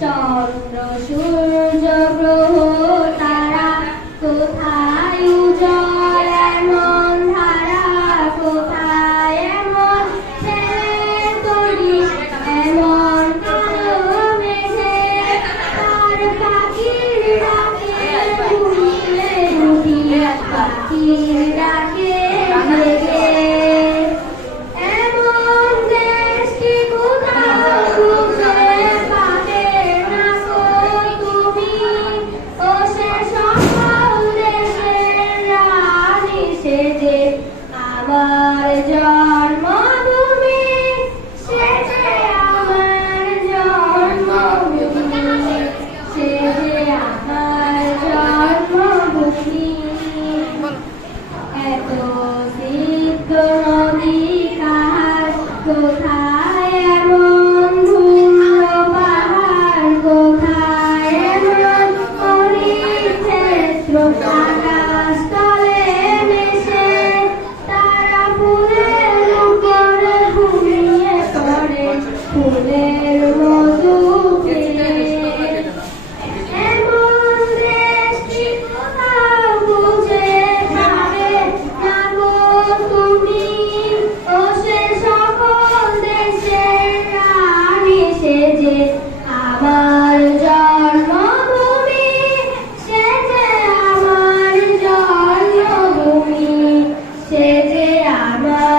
চন্দ্র সূর্য গ্রহ তারা কোথায় উজ্জ্বল এমন ধারা, কোথায় এমন ছেলের তরি, এমন কালো মেঘে তার পাখির ডাকে ঘুমিয়ে উঠি, পাখির ডাকে জেগে। এমন দেশটি কোথাও খুঁজে পাবে না গো তুমি, ও সে সকল দেশের রানী সেজে আমার জন্মভূমি, সেজে আমার জন্মভূমি, সেজে আমার জন্মভূমি। এত সিদ্ধ নদী কার, কোথায় এমন ধূম্র পাহাড়, কোথায় এমন ক্ষেত্র, আকাশ তলে মেশে তারা ফুলের উপরে ঘুমিয়ে পড়ে, ফুলের মধু খেয়ে। এমন দেশটি কোথাও খুঁজে পাবে না গো তুমি, ও সে সকল দেশের রানী সেজে আমার জন্মভূমি, সেজে আমার জন্মভূমি, সেজে আমার